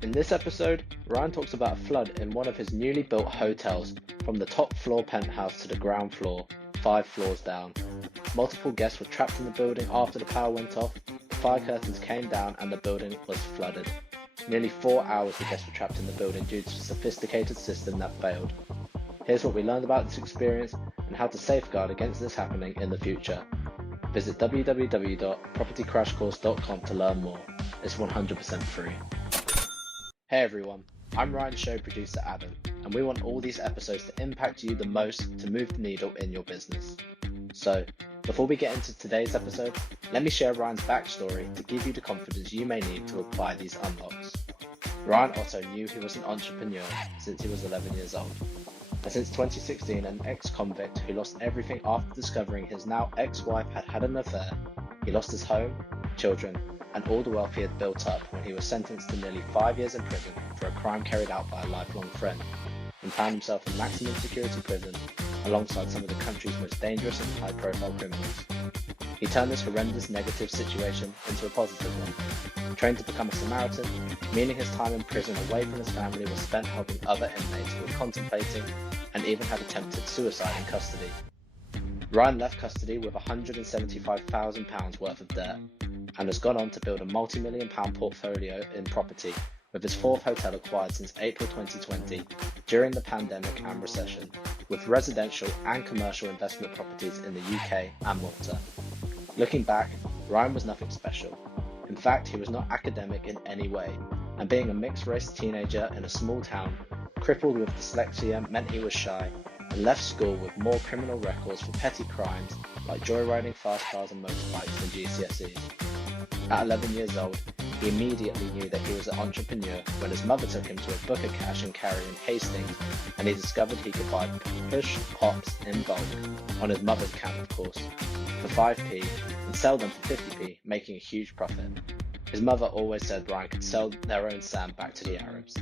In this episode, Ryan talks about a flood in one of his newly built hotels, from the top floor penthouse to the ground floor, 5 floors down. Multiple guests were trapped in the building after the power went off, the fire curtains came down and the building was flooded. Nearly 4 hours the guests were trapped in the building due to a sophisticated system that failed. Here's what we learned about this experience and how to safeguard against this happening in the future. Visit www.propertycrashcourse.com to learn more. It's 100% free. Hey everyone, I'm Ryan's show producer Adam, and we want all these episodes to impact you the most to move the needle in your business. So, before we get into today's episode, let me share Ryan's backstory to give you the confidence you may need to apply these unlocks. Ryan Otto knew he was an entrepreneur since he was 11 years old. And since 2016, an ex-convict who lost everything after discovering his now ex-wife had had an affair, he lost his home, children, and all the wealth he had built up when he was sentenced to nearly 5 years in prison for a crime carried out by a lifelong friend, and found himself in maximum security prison alongside some of the country's most dangerous and high-profile criminals. He turned this horrendous negative situation into a positive one. Trained to become a Samaritan, meaning his time in prison away from his family was spent helping other inmates who were contemplating and even had attempted suicide in custody. Ryan left custody with £175,000 worth of debt and has gone on to build a multi-million-pound portfolio in property, with his fourth hotel acquired since April 2020 during the pandemic and recession, with residential and commercial investment properties in the UK and Malta. Looking back, Ryan was nothing special. In fact, he was not academic in any way, and being a mixed-race teenager in a small town, crippled with dyslexia meant he was shy, and left school with more criminal records for petty crimes like joyriding fast cars and motorbikes than GCSEs. At 11 years old, he immediately knew that he was an entrepreneur when his mother took him to a Booker Cash and Carry in Hastings, and he discovered he could buy push pops in bulk, on his mother's account of course, for 5p and sell them for 50p, making a huge profit. His mother always said Ryan could sell their own sand back to the Arabs.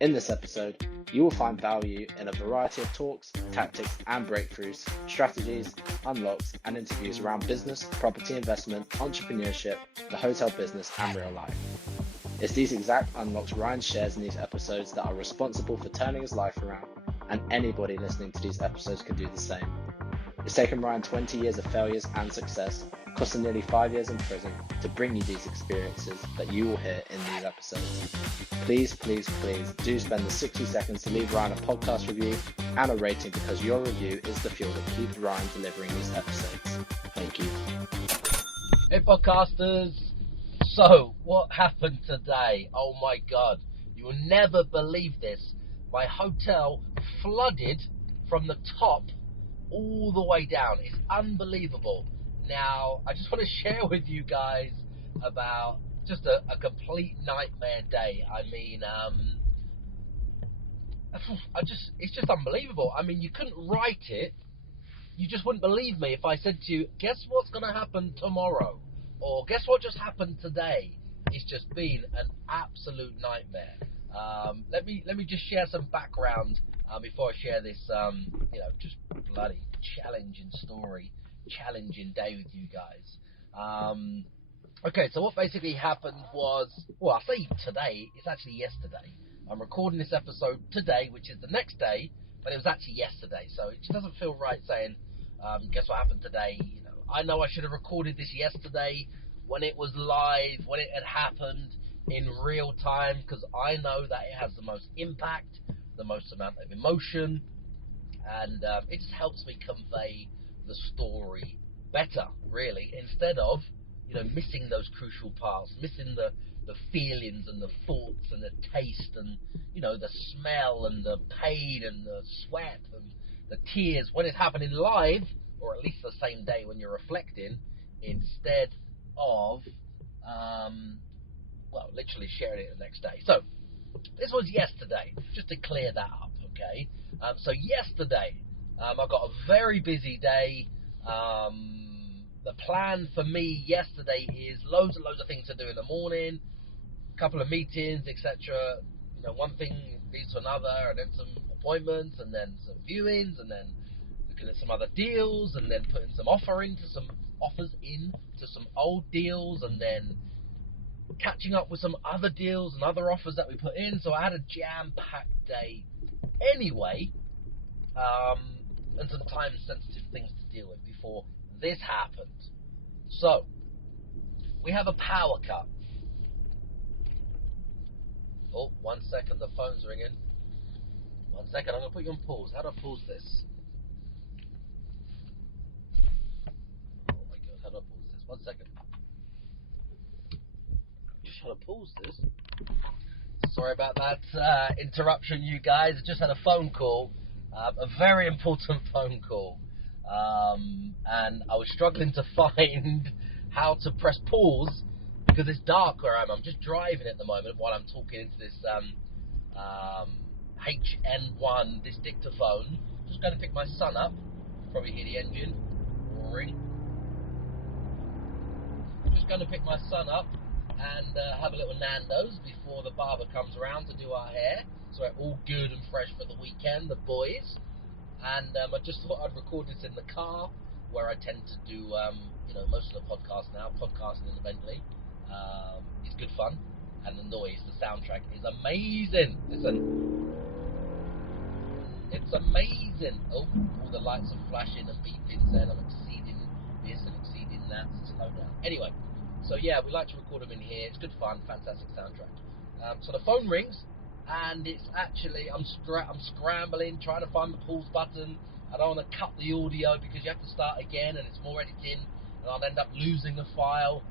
In this episode, you will find value in a variety of talks, tactics and breakthroughs, strategies, unlocks and interviews around business, property investment, entrepreneurship, the hotel business and real life. It's these exact unlocks Ryan shares in these episodes that are responsible for turning his life around, and anybody listening to these episodes can do the same. It's taken Ryan 20 years of failures and success, costing nearly 5 years in prison, to bring you these experiences that you will hear in these episodes. Please do spend the 60 seconds to leave Ryan a podcast review and a rating, because your review is the fuel that keeps Ryan delivering these episodes. Thank you. Hey podcasters, so what happened today? Oh my god, you will never believe this. My hotel flooded from the top all the way down. It's unbelievable. Now, I just want to share with you guys about just a complete nightmare day. I mean, it's just unbelievable. I mean, you couldn't write it. You just wouldn't believe me if I said to you, guess what's going to happen tomorrow? Or guess what just happened today? It's just been an absolute nightmare. Let me just share some background before I share this, just bloody challenging story, challenging day with you guys. Okay, so what basically happened was, well, I say today, it's actually yesterday. I'm recording this episode today, which is the next day, but it was actually yesterday, so it just doesn't feel right saying, guess what happened today. I know I should have recorded this yesterday when it was live, when it had happened in real time, because I know that it has the most impact, the most amount of emotion, and it just helps me convey the story better, really, instead of missing those crucial parts, missing the feelings and the thoughts and the taste and the smell and the pain and the sweat and the tears when it's happening live, or at least the same day when you're reflecting, instead of literally sharing it the next day. So this was yesterday, just to clear that up, okay? So yesterday, I got a very busy day. The plan for me yesterday is loads and loads of things to do in the morning, a couple of meetings, etc. One thing leads to another, and then some appointments, and then some viewings, and then looking at some other deals, and then putting some offers into some old deals, and then catching up with some other deals and other offers that we put in. So I had a jam-packed day anyway, and some time-sensitive things to deal with before this happened. So we have a power cut. Oh, 1 second, the phone's ringing. 1 second, I'm going to put you on pause. How do I pause this? Oh my god, how do I pause this? 1 second. Just trying to pause this. Sorry about that interruption, you guys. I just had a phone call, a very important phone call, and I was struggling to find how to press pause because it's dark where I am. I'm just driving at the moment while I'm talking into this HN1, this dictaphone. Just going to pick my son up. Probably hear the engine roaring. Just going to pick my son up and have a little Nando's before the barber comes around to do our hair, so we're all good and fresh for the weekend, the boys. And I just thought I'd record this in the car, where I tend to do most of the podcast now, podcasting in the Bentley. It's good fun, and the noise, the soundtrack is amazing. Listen, it's amazing. Oh, all the lights are flashing and beeping, saying I'm exceeding this and exceeding that. Slow down. Anyway, so yeah, we like to record them in here. It's good fun, fantastic soundtrack. So the phone rings, and it's actually I'm scrambling, trying to find the pause button. I don't want to cut the audio because you have to start again, and it's more editing, and I'll end up losing the file.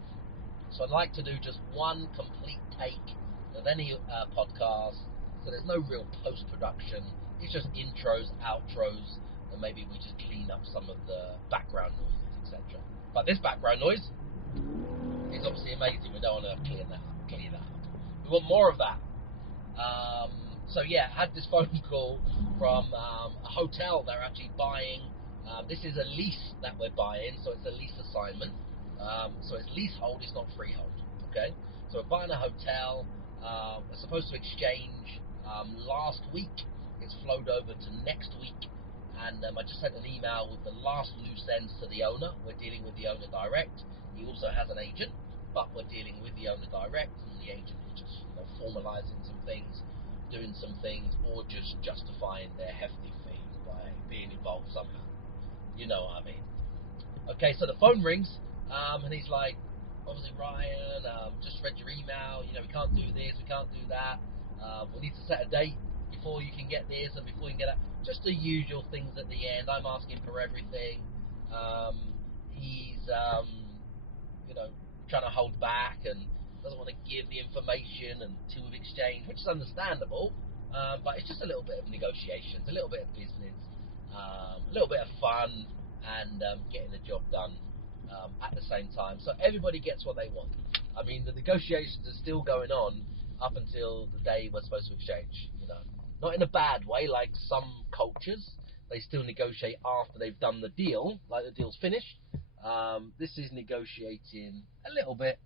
So I'd like to do just one complete take of any podcast, so there's no real post-production. It's just intros, outros, and maybe we just clean up some of the background noises, etc. But this background noise is obviously amazing. We don't want to clear that up. We want more of that. So yeah, had this phone call from a hotel they're actually buying. This is a lease that we're buying, so it's a lease assignment. So it's leasehold, it's not freehold. Okay, so we're buying a hotel. We're supposed to exchange last week. It's flowed over to next week, and I just sent an email with the last loose ends to the owner. We're dealing with the owner direct. He also has an agent, but we're dealing with the owner direct, and the agent is just formalising some things, doing some things, or just justifying their hefty fees by being involved somehow. You know what I mean? Okay, so the phone rings, and he's like, obviously, Ryan, just read your email, we can't do this, we can't do that, we need to set a date before you can get this and before you can get that. Just the usual things at the end. I'm asking for everything. He's, trying to hold back and doesn't want to give the information until we've exchanged, which is understandable, but it's just a little bit of negotiations, a little bit of business, a little bit of fun, and getting the job done at the same time. So everybody gets what they want. I mean, the negotiations are still going on up until the day we're supposed to exchange, Not in a bad way, like some cultures. They still negotiate after they've done the deal, like the deal's finished. This is negotiating a little bit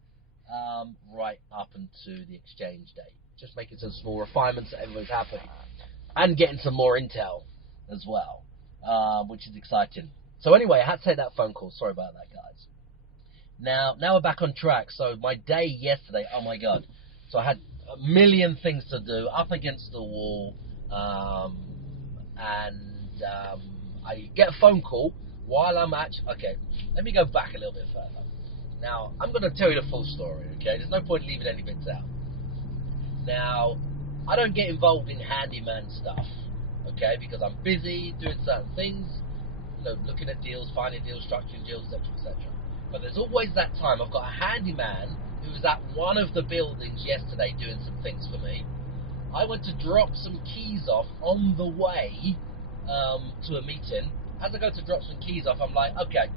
right up into the exchange date. Just making some small refinements that everyone's happy. And getting some more intel as well, which is exciting. So anyway, I had to take that phone call. Sorry about that, guys. Now we're back on track. So my day yesterday, oh my God. So I had a million things to do, up against the wall, and I get a phone call while I'm okay, let me go back a little bit further. Now, I'm going to tell you the full story, okay? There's no point leaving any bits out. Now, I don't get involved in handyman stuff, okay, because I'm busy doing certain things, looking at deals, finding deals, structuring deals, etc., etc. But there's always that time. I've got a handyman who was at one of the buildings yesterday doing some things for me. I went to drop some keys off on the way to a meeting. As I go to drop some keys off, I'm like, okay,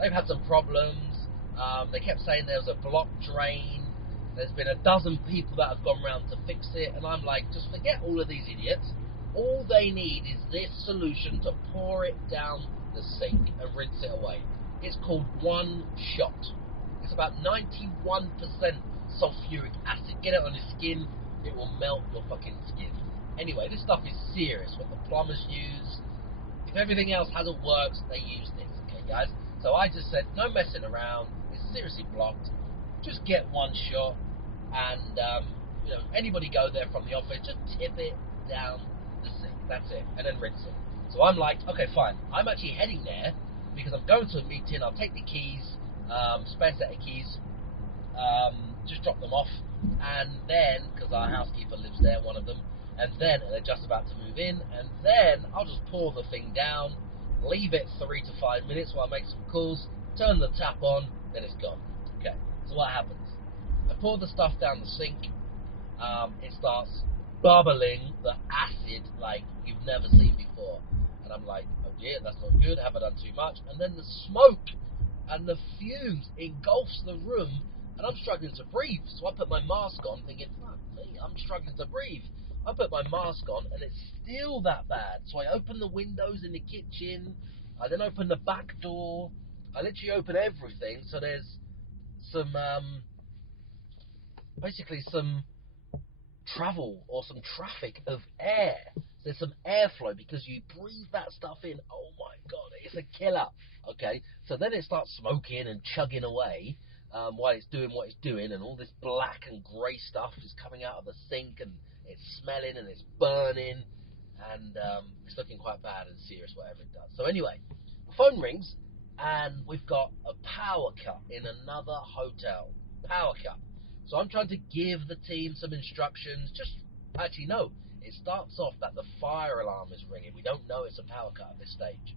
they've had some problems. They kept saying there was a blocked drain. There's been a dozen people that have gone round to fix it, and I'm like, just forget all of these idiots. All they need is this solution to pour it down the sink and rinse it away. It's called One Shot. It's about 91% sulfuric acid. Get it on your skin, it will melt your fucking skin. Anyway, this stuff is serious. What the plumbers use. If everything else hasn't worked, they use this. Okay, guys? So I just said, no messing around. It's seriously blocked. Just get One Shot. and anybody go there from the office, just tip it down the sink. That's it, and then rinse it. So I'm like, okay, fine. I'm actually heading there because I'm going to a meeting. I'll take the keys, spare set of keys, just drop them off, and then because our housekeeper lives there, one of them, and then they're just about to move in, and then I'll just pour the thing down, leave it 3 to 5 minutes while I make some calls, turn the tap on, then it's gone. Okay, so what happens? I pour the stuff down the sink. It starts bubbling the acid like you've never seen before, and I'm like, oh dear, that's not good. Have I done too much? And then the smoke and the fumes engulfs the room, and I'm struggling to breathe. So I put my mask on, thinking, fuck me, I'm struggling to breathe. I put my mask on, and it's still that bad. So I open the windows in the kitchen. I then open the back door. I literally open everything. So there's some, basically some travel or some traffic of air. There's some airflow because you breathe that stuff in. Oh my god, it's a killer. Okay, so then it starts smoking and chugging away while it's doing what it's doing, and all this black and grey stuff is coming out of the sink, and it's smelling and it's burning, and it's looking quite bad and serious, whatever it does. So anyway, the phone rings, and we've got a power cut in another hotel. Power cut. So I'm trying to give the team some instructions. Actually, no. It starts off that the fire alarm is ringing. We don't know it's a power cut at this stage.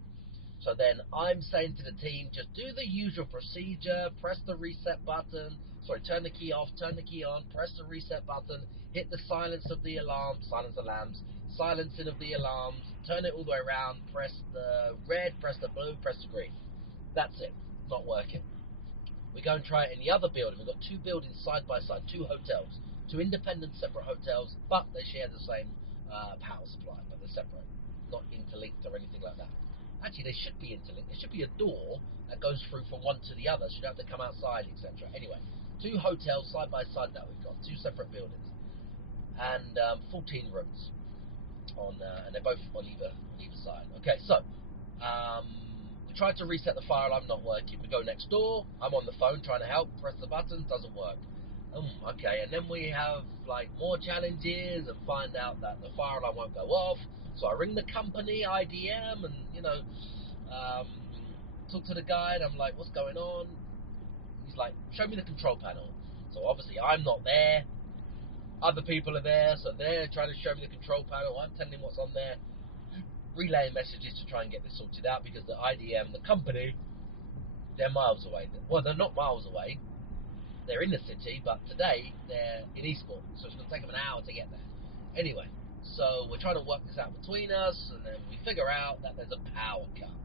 So then I'm saying to the team, just do the usual procedure. Press the reset button. Turn the key off, turn the key on, press the reset button, hit the silence of the alarm, silence alarms, silencing of the alarms, turn it all the way around, press the red, press the blue, press the green. That's it. Not working. We go and try it in the other building. We've got 2 buildings side by side, 2 hotels, 2 independent separate hotels, but they share the same power supply, but they're separate, not interlinked or anything like that. Actually, they should be interlinked. There should be a door that goes through from one to the other, so you don't have to come outside, etc. Anyway, 2 hotels side by side that we've got, 2 separate buildings, and 14 rooms and they're both on either side. Okay, so we tried to reset the fire alarm, not working. We go next door. I'm on the phone trying to help. Press the button, doesn't work. Okay, and then we have like more challenges and find out that the fire alarm won't go off. So I ring the company, IDM, and talk to the guy, and I'm like, what's going on? He's like, show me the control panel. So obviously I'm not there. Other people are there, so they're trying to show me the control panel. I'm telling him what's on there, relaying messages to try and get this sorted out, because the IDM, the company, they're miles away. Well, they're not miles away. They're in the city, but today they're in Eastbourne, so it's going to take them an hour to get there. Anyway, so we're trying to work this out between us, and then we figure out that there's a power cut.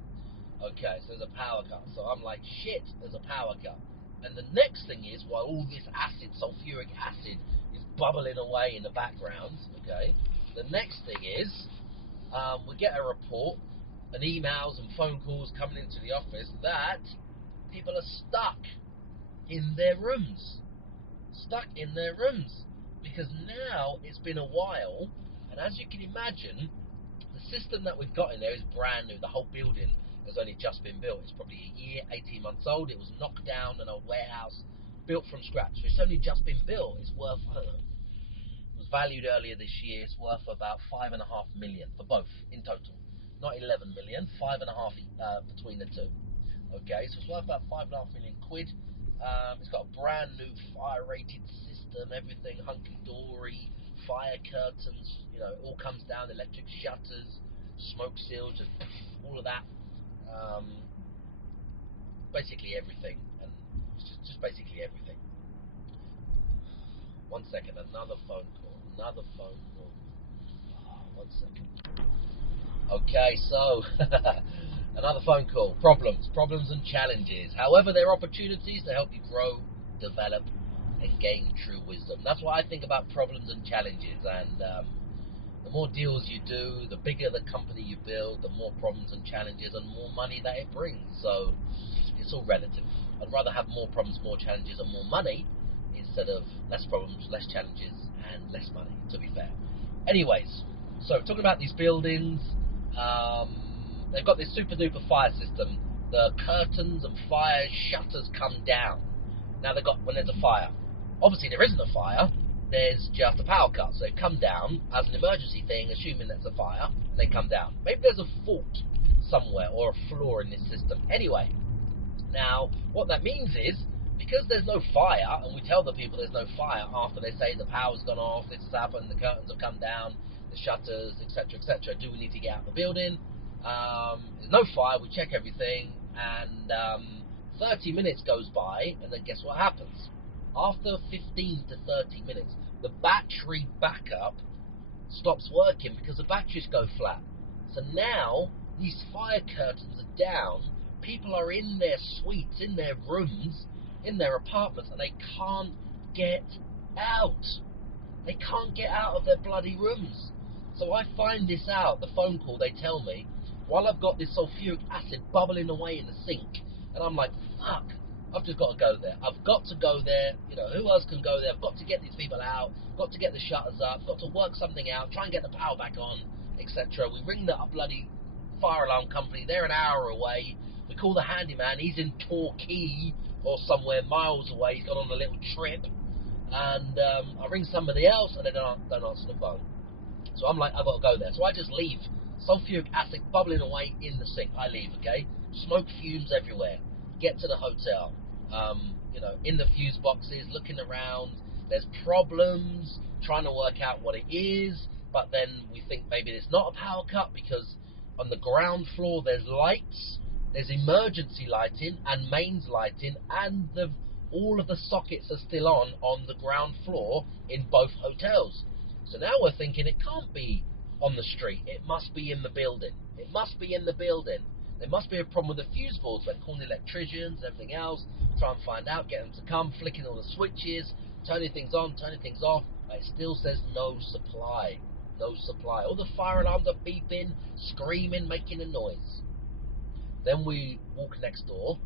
Okay, so there's a power cut. So I'm like, shit, there's a power cut. And the next thing is, while all this acid, sulfuric acid, is bubbling away in the background, okay, the next thing is, we get a report and emails and phone calls coming into the office that people are stuck in their rooms. Because now it's been a while, and as you can imagine, the system that we've got in there is brand new. The whole building has only just been built. It's probably a year, 18 months old. It was knocked down in a warehouse, built from scratch. So it's only just been built. It's worth, I don't know, it was valued earlier this year. It's worth about 5.5 million for both in total. Not 11 million, 5.5 between the two. Okay, so it's worth about 5.5 million quid. It's got a brand new fire rated system, everything hunky dory, fire curtains, it all comes down, electric shutters, smoke seals, just all of that. Basically everything, and it's just basically everything. 1 second, another phone call. One second. Okay, so another phone call. Problems and challenges. However, they're opportunities to help you grow, develop, and gain true wisdom. That's what I think about problems and challenges. And the more deals you do, the bigger the company you build, the more problems and challenges and more money that it brings. So it's all relative. I'd rather have more problems, more challenges, and more money instead of less problems, less challenges, and less money, to be fair. Anyways, so talking about these buildings, they've got this super duper fire system. The curtains and fire shutters come down. Now they've got, when there's a fire, Obviously there isn't a fire, there's just a power cut. So they come down as an emergency thing, assuming there's a fire, and they come down. Maybe there's a fault somewhere or a flaw in this system. Anyway, now what that means is, because there's no fire, and we tell the people there's no fire after they say the power's gone off, this has happened, the curtains have come down, the shutters, etc., etc. Do we need to get out of the building? There's no fire, we check everything, and 30 minutes goes by, and then guess what happens? After 15 to 30 minutes, the battery backup stops working because the batteries go flat. So now, these fire curtains are down, people are in their suites, in their rooms, in their apartments, and they can't get out. They can't get out of their bloody rooms. So I find this out, the phone call, they tell me, while I've got this sulfuric acid bubbling away in the sink, and I'm like, fuck, I've just got to go there. I've got to go there. You know, who else can go there? I've got to get these people out, got to get the shutters up, got to work something out, try and get the power back on, etc. We ring the bloody fire alarm company, they're an hour away. We call the handyman, he's in Torquay or somewhere miles away, he's gone on a little trip. And I ring somebody else and they don't answer the phone. So I'm like, I've got to go there. So I just leave. Sulfuric acid bubbling away in the sink. I leave, okay? Smoke fumes everywhere. Get to the hotel. In the fuse boxes, looking around. There's problems, trying to work out what it is. But then we think maybe it's not a power cut because on the ground floor there's lights. There's emergency lighting and mains lighting, and all of the sockets are still on the ground floor in both hotels. So now we're thinking it can't be on the street. It must be in the building. It must be in the building. There must be a problem with the fuse boards. We're calling electricians, everything else, try and find out, get them to come, flicking all the switches, turning things on, turning things off. But it still says no supply. No supply. All the fire alarms are beeping, screaming, making a noise. Then we walk next door,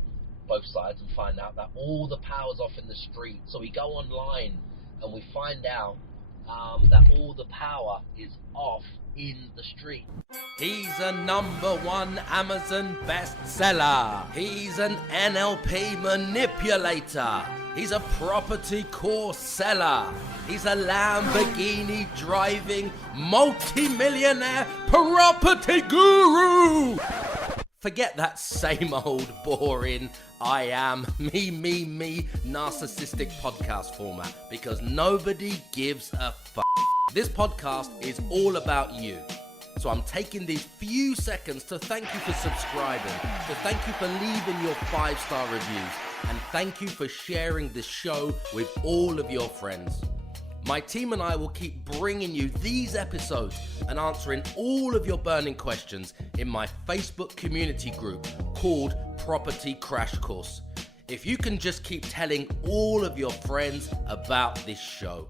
both sides, and find out that all the power's off in the street. So we go online and we find out that all the power is off in the street. He's a #1 Amazon bestseller. He's an NLP manipulator. He's a property course seller. He's a Lamborghini driving multi-millionaire property guru. Forget that same old boring I am me narcissistic podcast format, because nobody gives a fuck. This podcast is all about you. So I'm taking these few seconds to thank you for subscribing, to thank you for leaving your 5-star reviews, and thank you for sharing this show with all of your friends. My team and I will keep bringing you these episodes and answering all of your burning questions in my Facebook community group called Property Crash Course. If you can just keep telling all of your friends about this show.